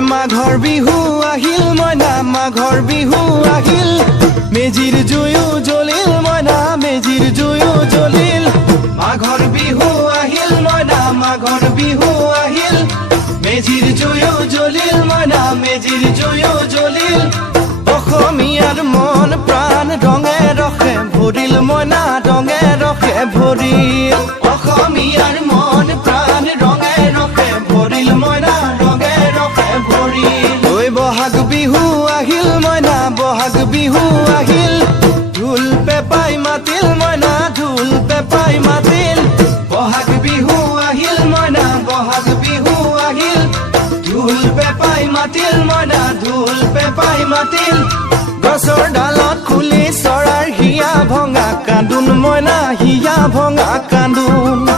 মাঘৰ বিহু আহিল মইনা মাঘৰ বিহু আহিল মেজিৰ জুয়ো জ্বলিল মইনা মেজিৰ জুয়ো জ্বলিল মাঘৰ বিহু আহিল মইনা মাঘৰ বিহু আহিল মেজিৰ জুয়ো জ্বলিল মইনা মেজিৰ জুয়ো জ্বলিল অসমীয়াৰ মন প্ৰাণ ৰঙে ৰসে ভৰিল মইনা ৰঙে ৰসে ভৰিল অসমীয়াৰ মন প্ৰাণ ৰঙে ৰসে ভৰিল মইনা ৰঙে ৰসে ভৰিল ঐ বহাগ বিহু আহিল মইনা বহাগ বিহু আহিল ঢোল পেপাই মাতিল মইনা ঢোল পেপাই মাতিল বহাগ বিহু আহিল মইনা বহাগ বিহু আহিল ঢোল পেপাই মাতিল মইনা ঢোল পেপাই মাতিল গছৰ ডালত খুলি চৰাৰ হিয়া ভঙা কান্দোন মইনা হিয়া ভঙা কান্দোন